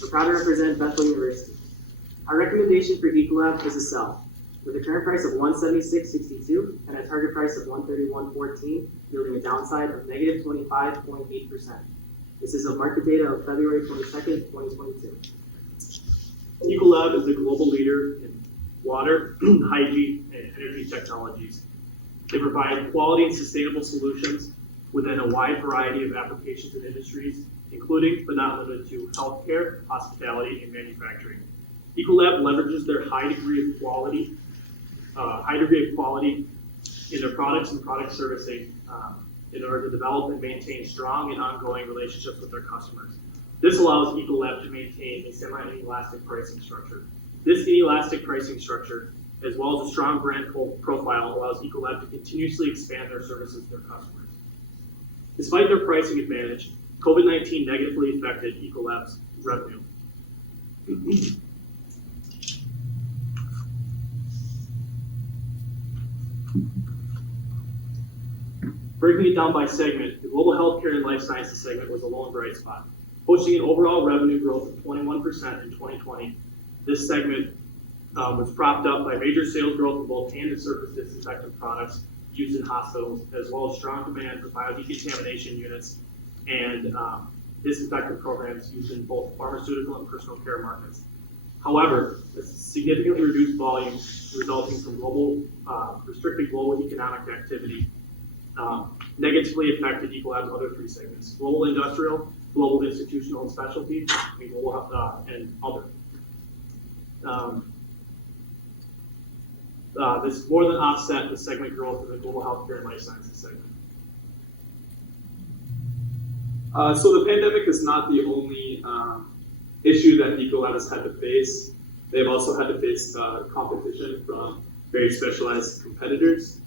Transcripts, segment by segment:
We're proud to represent Bethel University. Our recommendation for Ecolab is a sell, with a current price of $176.62 and a target price of $131.14, yielding a downside of negative 25.8%. This is of market data of February 22nd, 2022. Ecolab is a global leader in water, hygiene, and energy technologies. They provide quality and sustainable solutions within a wide variety of applications and industries, including but not limited to healthcare, hospitality, and manufacturing. Ecolab leverages their high degree of quality in their products and product servicing in order to develop and maintain strong and ongoing relationships with their customers. This allows Ecolab to maintain a semi-inelastic pricing structure. This inelastic pricing structure, as well as a strong brand profile, allows Ecolab to continuously expand their services to their customers. Despite their pricing advantage, COVID-19 negatively affected Ecolab's revenue. Breaking it down by segment, the global healthcare and life sciences segment was a lone bright spot, posting an overall revenue growth of 21% in 2020. This segment was propped up by major sales growth in both hand and surface disinfectant products used in hospitals, as well as strong demand for biodecontamination units and disinfectant programs used in both pharmaceutical and personal care markets. However, a significantly reduced volume resulting from restricted global economic activity negatively affected Ecolab's other three segments: global industrial, global institutional and specialty, and global and other. This more than offset the segment growth in the global healthcare and life sciences segment. So the pandemic is not the only issue that Ecolab has had to face. They've also had to face competition from very specialized competitors.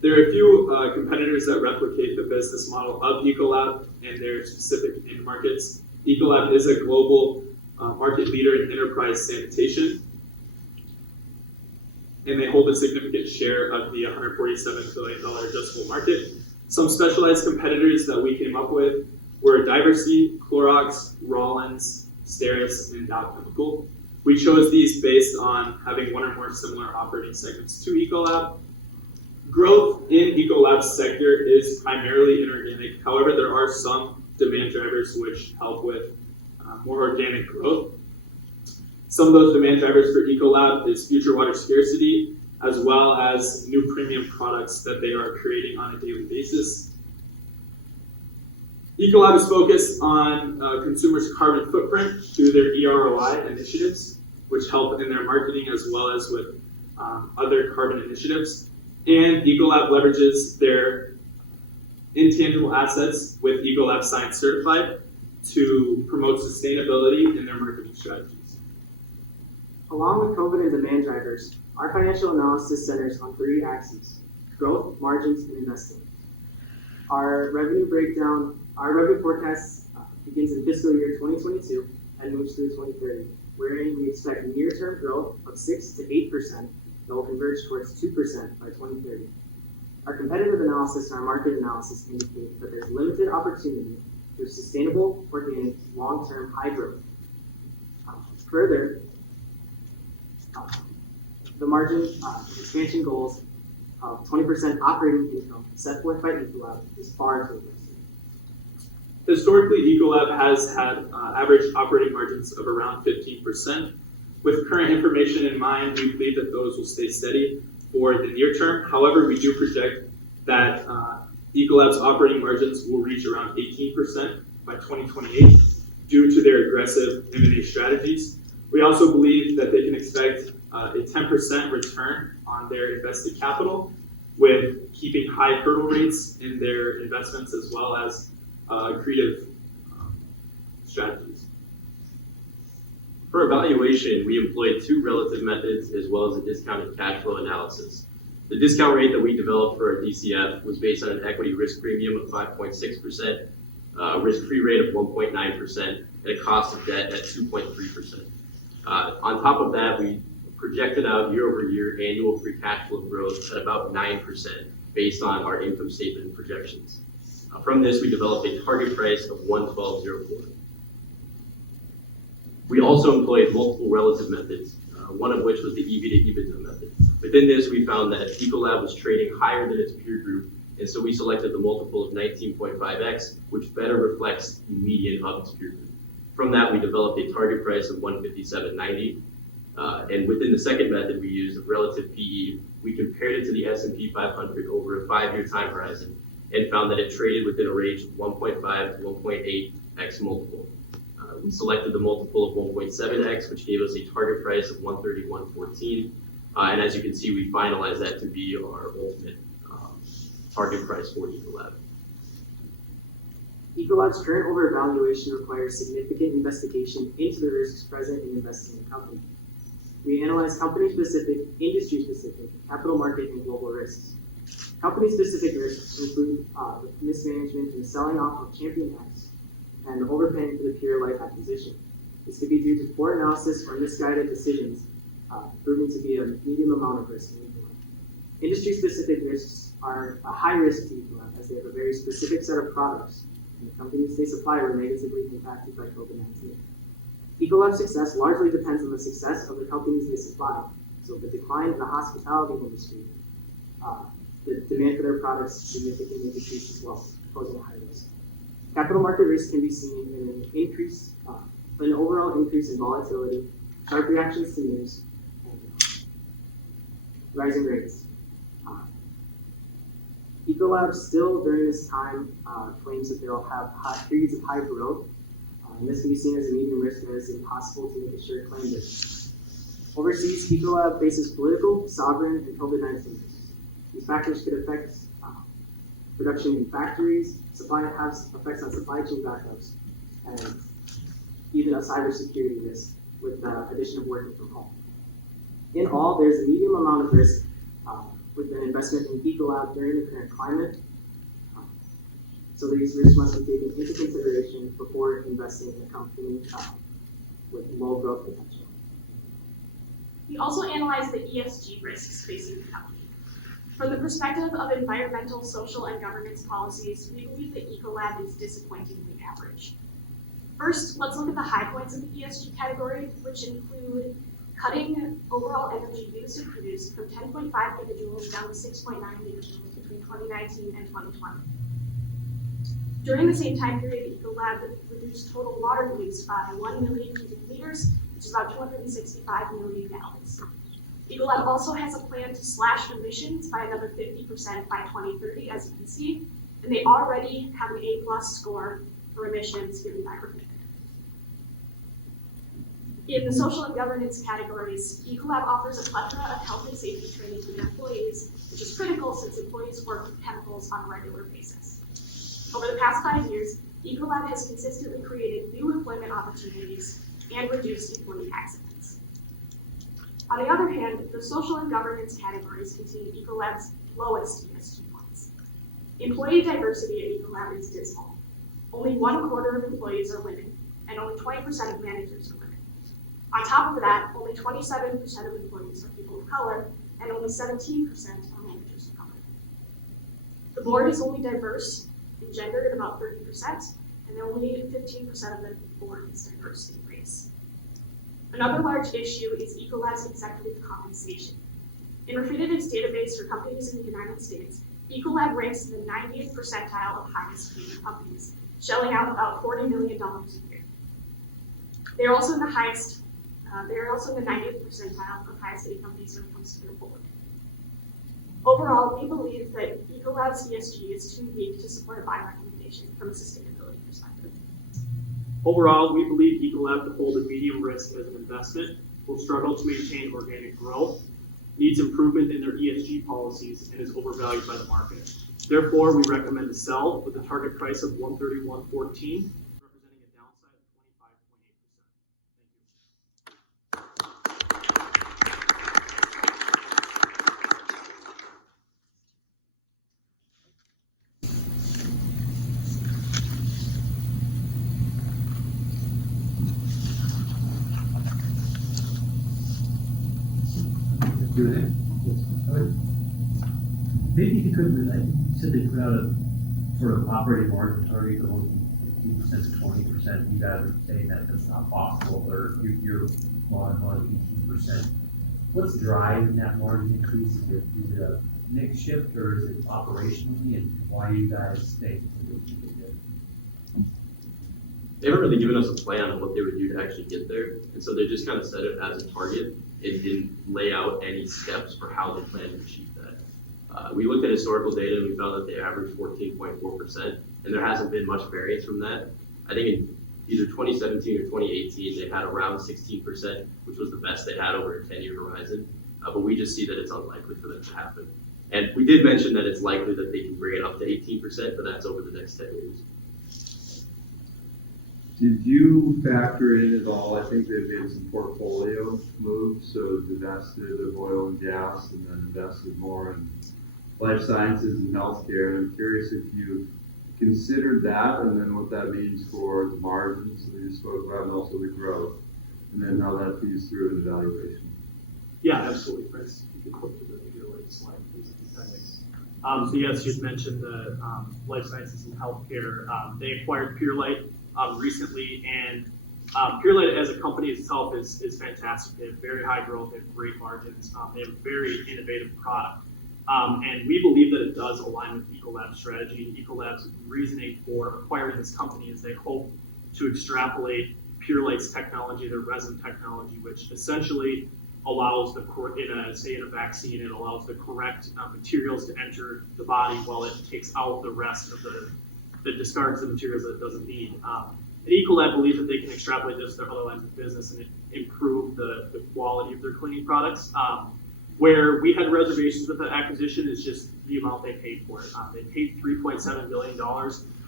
There are a few competitors that replicate the business model of Ecolab and their specific end markets. Ecolab is a global market leader in enterprise sanitation, and they hold a significant share of the $147 billion addressable market. Some specialized competitors that we came up with were Diversey, Clorox, Rollins, Steris, and Dow Chemical. We chose these based on having one or more similar operating segments to Ecolab. Growth in Ecolab's sector is primarily inorganic. However, there are some demand drivers which help with more organic growth. Some of those demand drivers for Ecolab is future water scarcity, as well as new premium products that they are creating on a daily basis. Ecolab is focused on consumers' carbon footprint through their eROI initiatives, which help in their marketing as well as with other carbon initiatives. And Ecolab leverages their intangible assets with Ecolab Science Certified to promote sustainability in their marketing strategies. Along with COVID and demand drivers, our financial analysis centers on three axes: growth, margins, and investing. Our revenue forecast begins in fiscal year 2022 and moves through 2030, wherein we expect near-term growth of 6 to 8% that will converge towards 2% by 2030. Our competitive analysis and our market analysis indicate that there's limited opportunity for sustainable, organic, long-term high growth. Further, the margin expansion goals of 20% operating income set forth by Ecolab is far too aggressive. Historically, Ecolab has had average operating margins of around 15%. With current information in mind, we believe that those will stay steady for the near term. However, we do project that Ecolab's operating margins will reach around 18% by 2028 due to their aggressive M&A strategies. We also believe that they can expect a 10% return on their invested capital, with keeping high hurdle rates in their investments as well as creative strategies. For evaluation, we employed two relative methods as well as a discounted cash flow analysis. The discount rate that we developed for our DCF was based on an equity risk premium of 5.6%, a risk-free rate of 1.9%, and a cost of debt at 2.3%. On top of that, we projected out year-over-year annual free cash flow growth at about 9% based on our income statement projections. From this, we developed a target price of $112.04. We also employed multiple relative methods, one of which was the EV to EBITDA method. Within this, we found that Ecolab was trading higher than its peer group, and so we selected the multiple of 19.5x, which better reflects the median of its peer group. From that, we developed a target price of 157.90, and within the second method we used of relative PE, we compared it to the S&P 500 over a 5-year time horizon and found that it traded within a range of 1.5 to 1.8x multiple. We selected the multiple of 1.7x, which gave us a target price of 131.14, and as you can see, we finalized that to be our ultimate target price for Ecolab. Ecolab's current overvaluation requires significant investigation into the risks present in investing in a company. We analyze company-specific, industry-specific, capital market, and global risks. Company-specific risks include mismanagement and selling off of champion acts and overpaying for the pure life acquisition. This could be due to poor analysis or misguided decisions, proving to be a medium amount of risk in Ecolab. Industry-specific risks are a high risk to Ecolab as they have a very specific set of products, and the companies they supply were negatively impacted by COVID-19. Ecolab's success largely depends on the success of the companies they supply. So the decline in the hospitality industry, the demand for their products significantly decreased as well, posing a high risk. Capital market risk can be seen in an overall increase in volatility, sharp reactions to news, and rising rates. Ecolab still during this time claims that they'll have periods of high growth, and this can be seen as a medium risk and it's impossible to make a sure claim that. Overseas, Ecolab faces political, sovereign, and COVID-19 risks. These factors could affect production in factories, has effects on supply chain backups, and even a cybersecurity risk with the addition of working from home. In all, there's a medium amount of risk with an investment in Ecolab during the current climate. So these risks must be taken into consideration before investing in a company with low growth potential. We also analyze the ESG risks facing the company. From the perspective of environmental, social, and governance policies, we believe that Ecolab is disappointingly average. First, let's look at the high points of the ESG category, which include cutting overall energy used and produced from 10.5 gigajoules down to 6.9 gigajoules between 2019 and 2020. During the same time period, Ecolab reduced total water use by 1 million cubic meters, which is about 265 million gallons. Ecolab also has a plan to slash emissions by another 50% by 2030, as you can see, and they already have an A+ score for emissions given by Refinitiv. In the social and governance categories, Ecolab offers a plethora of health and safety training for their employees, which is critical since employees work with chemicals on a regular basis. Over the past 5 years, Ecolab has consistently created new employment opportunities and reduced employee accidents. On the other hand, the social and governance categories contain Ecolab's lowest ESG points. Employee diversity at Ecolab is dismal. Only 1/4 of employees are women, and only 20% of managers are women. On top of that, only 27% of employees are people of color, and only 17% are managers of color. The board is only diverse in gender at about 30%, and only 15% of the board is diverse in race. Another large issue is Ecolab's executive compensation. In Refinitiv's database for companies in the United States, Ecolab ranks in the 90th percentile of highest paid companies, shelling out about $40 million a year. They are also in the 90th percentile of highest paid companies when it comes to their board. Overall, we believe that Ecolab's ESG is too weak to support a buy recommendation from a sustainability perspective. Overall, we believe Ecolab to hold a medium risk as an investment, will struggle to maintain organic growth, needs improvement in their ESG policies, and is overvalued by the market. Therefore, we recommend to sell with a target price of $131.14, representing a downside of 25.8%. Q&A? Maybe you could, you said they put out a sort of operating margin target going from 15% to 20%, you guys are saying that that's not possible, or you're on 18%. What's driving that margin increase? Is it a mix shift, or is it operationally, and why do you guys think it did? They haven't really given us a plan on what they would do to actually get there, and so they just kind of set it as a target. It didn't lay out any steps for how they plan to achieve that. We looked at historical data and we found that they averaged 14.4%, and there hasn't been much variance from that. I think in either 2017 or 2018, they had around 16%, which was the best they had over a 10-year horizon. But we just see that it's unlikely for that to happen. And we did mention that it's likely that they can bring it up to 18%, but that's over the next 10 years. Did you factor in at all, I think they've made some portfolio moves, so divested of oil and gas and then invested more in life sciences and healthcare. And I'm curious if you considered that and then what that means for the margins that you spoke about and also the growth, and then how that feeds through in the valuation. Yeah, absolutely, Chris. You can click to the video slide, please. So yes, you'd mentioned the life sciences and healthcare. They acquired Purelight recently, and Purelight as a company itself is fantastic. They have very high growth, they have great margins, they have a very innovative product. And we believe that it does align with Ecolab's strategy. And Ecolab's reasoning for acquiring this company is they hope to extrapolate Purelight's technology, their resin technology, which essentially allows in a vaccine, it allows the correct materials to enter the body while it takes out the rest of that discards the materials that it doesn't need. And Ecolab believes that they can extrapolate this to other lines of business and improve the quality of their cleaning products. Where we had reservations with the acquisition is just the amount they paid for it. They paid $3.7 billion,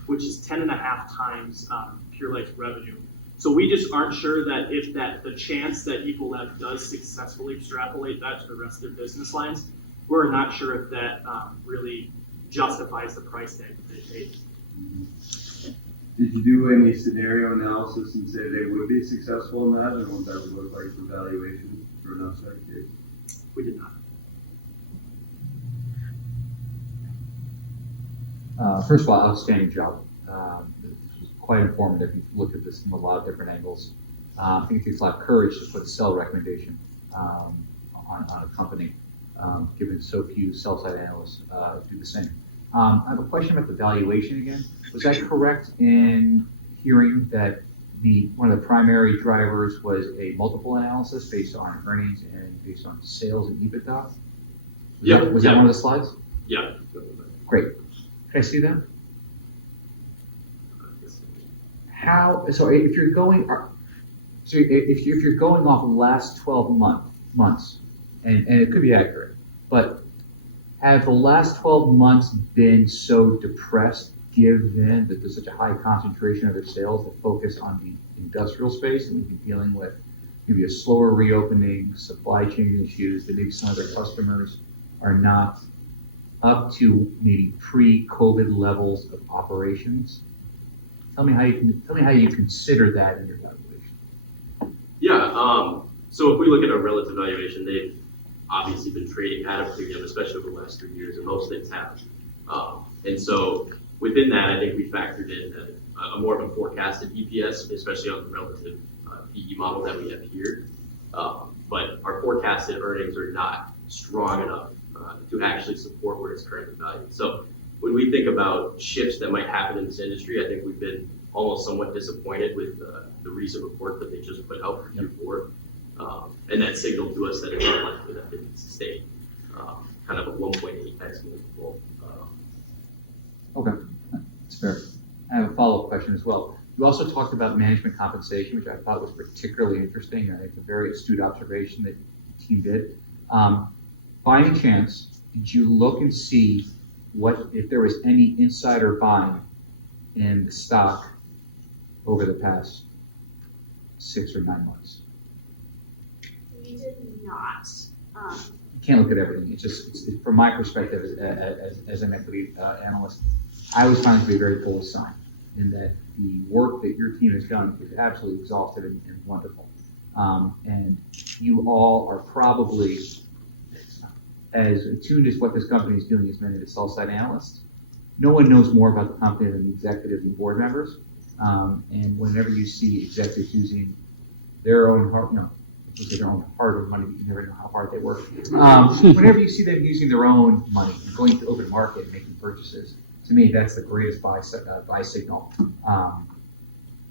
which is 10.5 times Purelight's revenue. So we just aren't sure that if the chance that Ecolab does successfully extrapolate that to the rest of their business lines, we're not sure if that really justifies the price tag that they paid. Did you do any scenario analysis and say they would be successful in that, and what that would look like for valuation for an upside case? We did not. First of all, outstanding job. This was quite informative. You've looked at this from a lot of different angles. I think it takes a lot of courage to put a sell recommendation on a company, given so few sell-side analysts do the same. I have a question about the valuation again. Was that correct in hearing that one of the primary drivers was a multiple analysis based on earnings and based on sales and EBITDA? Was that one of the slides? Yeah. Great. Can I see that? So if you're going off the last 12 months, and it could be accurate, but have the last 12 months been so depressed given that there's such a high concentration of their sales that focus on the industrial space, and we've been dealing with maybe a slower reopening, supply chain issues, that maybe some of their customers are not up to maybe pre-COVID levels of operations? Tell me how you consider that in your valuation. Yeah, so if we look at our relative valuation, they've obviously been trading at a premium, especially over the last 3 years, and most things have. And so within that, I think we factored in a more of a forecasted EPS, especially on the relative PE model that we have here. But our forecasted earnings are not strong enough to actually support where it's currently valued. So when we think about shifts that might happen in this industry, I think we've been almost somewhat disappointed with the recent report that they just put out for Q4. And that signaled to us that it's unlikely that they can sustain kind of a 1.8x multiple. Okay, that's fair. I have a follow-up question as well. You also talked about management compensation, which I thought was particularly interesting. I think it's a very astute observation that the team did. By any chance, did you look and see if there was any insider buying in the stock over the past 6 or 9 months? We did not. You can't look at everything. It's from my perspective as an equity analyst, I always find it to be a very bullish sign in that the work that your team has done is absolutely exhaustive and wonderful. And you all are probably as attuned as what this company is doing as many of the sell-side analysts. No one knows more about the company than the executives and board members. And whenever you see executives using their own heart, their own hard-earned money, but you never know how hard they work. Whenever you see them using their own money and going to open market and making purchases, to me, that's the greatest buy signal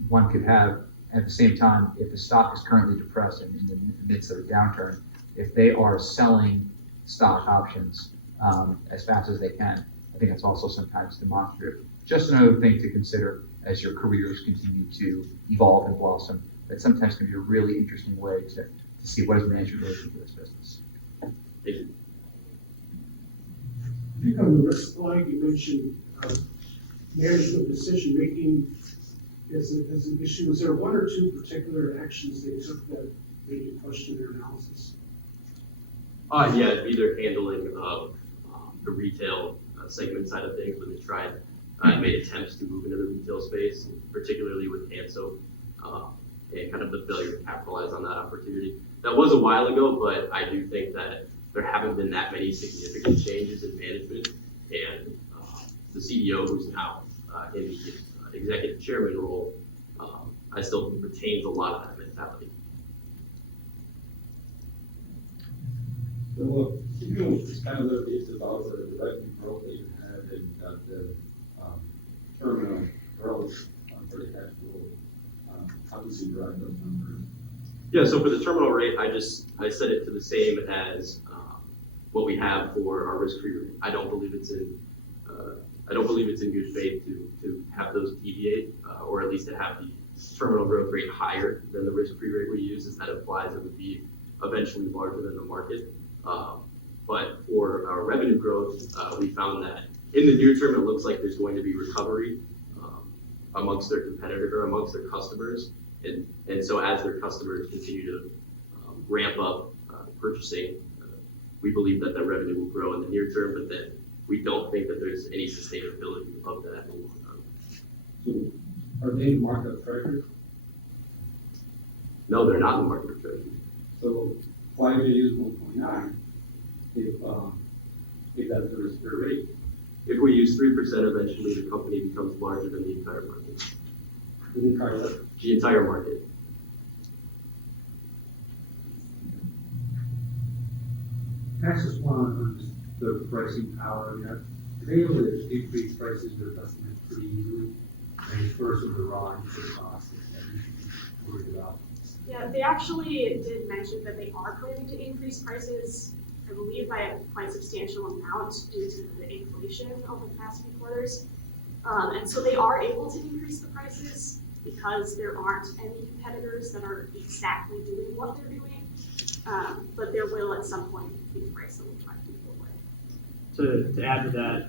one could have. At the same time, if the stock is currently depressed and in the midst of a downturn, if they are selling stock options as fast as they can, I think that's also sometimes demonstrative. Just another thing to consider as your careers continue to evolve and blossom. That sometimes can be a really interesting way to see what is management really do for this business. Thank you. I think on the risk slide, you mentioned management decision-making as an issue. Was there one or two particular actions they took that made you question their analysis? Yeah, either handling of the retail segment side of things when they tried and made attempts to move into the retail space, particularly with hand soap, and kind of the failure to capitalize on that opportunity. That was a while ago, but I do think that there haven't been that many significant changes in management, and the CEO, who's now in the executive chairman role, I still think retains a lot of that mentality. So, you know, it's kind of a little bit about the revenue growth that you had and the terminal growth for the cash flow. How does you drive those numbers? Yeah, so for the terminal rate, I set it to the same as what we have for our risk-free rate. I don't believe it's in good faith to have those deviate, or at least to have the terminal growth rate higher than the risk-free rate we use, as that implies it would be eventually larger than the market. But for our revenue growth, we found that in the near term, it looks like there's going to be recovery amongst their competitor or amongst their customers. And so as their customers continue to ramp up purchasing, we believe that that revenue will grow in the near term, but then we don't think that there's any sustainability of that in the long run. So, are they in market of treasury? No, they're not in the market of treasury. So, why do you use 1.9 if that's the risk-free rate? If we use 3%, eventually the company becomes larger than the entire market. The entire market. That's just one on just the pricing power. I mean, are they able to increase prices to their customers pretty easily? I mean, first with the raw input costs that you should be worried about. Yeah, they actually did mention that they are planning to increase prices, I believe, by a quite substantial amount due to the inflation over the past few quarters. And so they are able to increase the prices because there aren't any competitors that are exactly doing what they're doing. But there will at some point be a price that will drive people away. To add to that,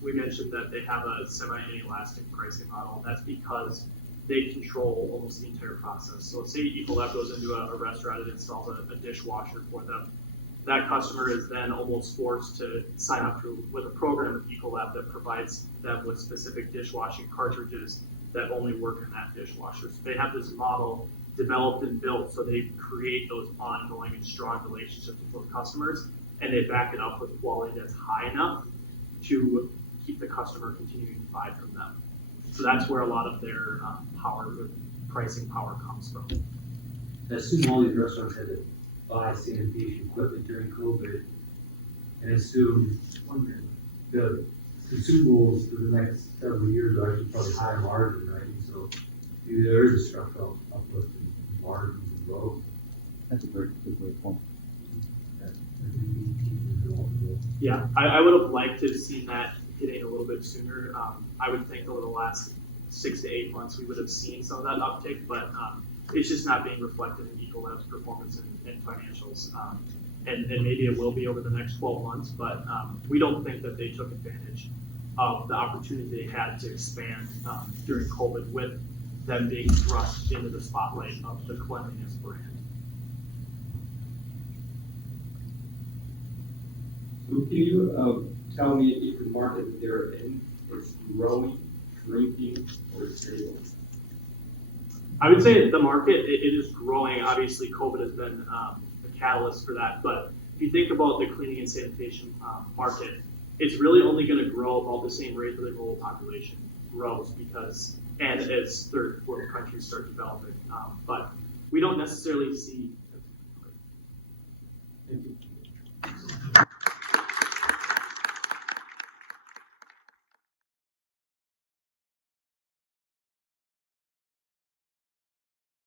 we mentioned that they have a semi-inelastic pricing model. That's because they control almost the entire process. So say Ecolab goes into a restaurant and installs a dishwasher for them. That customer is then almost forced to sign up with a program with Ecolab that provides them with specific dishwashing cartridges that only work in that dishwasher. So they have this model developed and built so they create those ongoing and strong relationships with those customers, and they back it up with quality that's high enough to keep the customer continuing to buy from them. So that's where a lot of their pricing power comes from. I assume all these restaurants had to buy sanitation equipment during COVID, and assume the consumables for the next several years are actually probably higher margin, right? And so maybe there is a structural uplift in margins and growth. That's a very good way to point. Yeah, I would have liked to have seen that hitting a little bit sooner. I would think over the last 6 to 8 months we would have seen some of that uptick, but it's just not being reflected in Ecolab's performance and financials. And maybe it will be over the next 12 months, but we don't think that they took advantage of the opportunity they had to expand during COVID with them being thrust into the spotlight of the cleanliness brand. So can you tell me if the market that they're in is growing, shrinking, or stable? I would say the market, it is growing. Obviously, COVID has been a catalyst for that. But if you think about the cleaning and sanitation market, it's really only going to grow about the same rate for the global population. grows because, and as third world countries start developing. But we don't necessarily see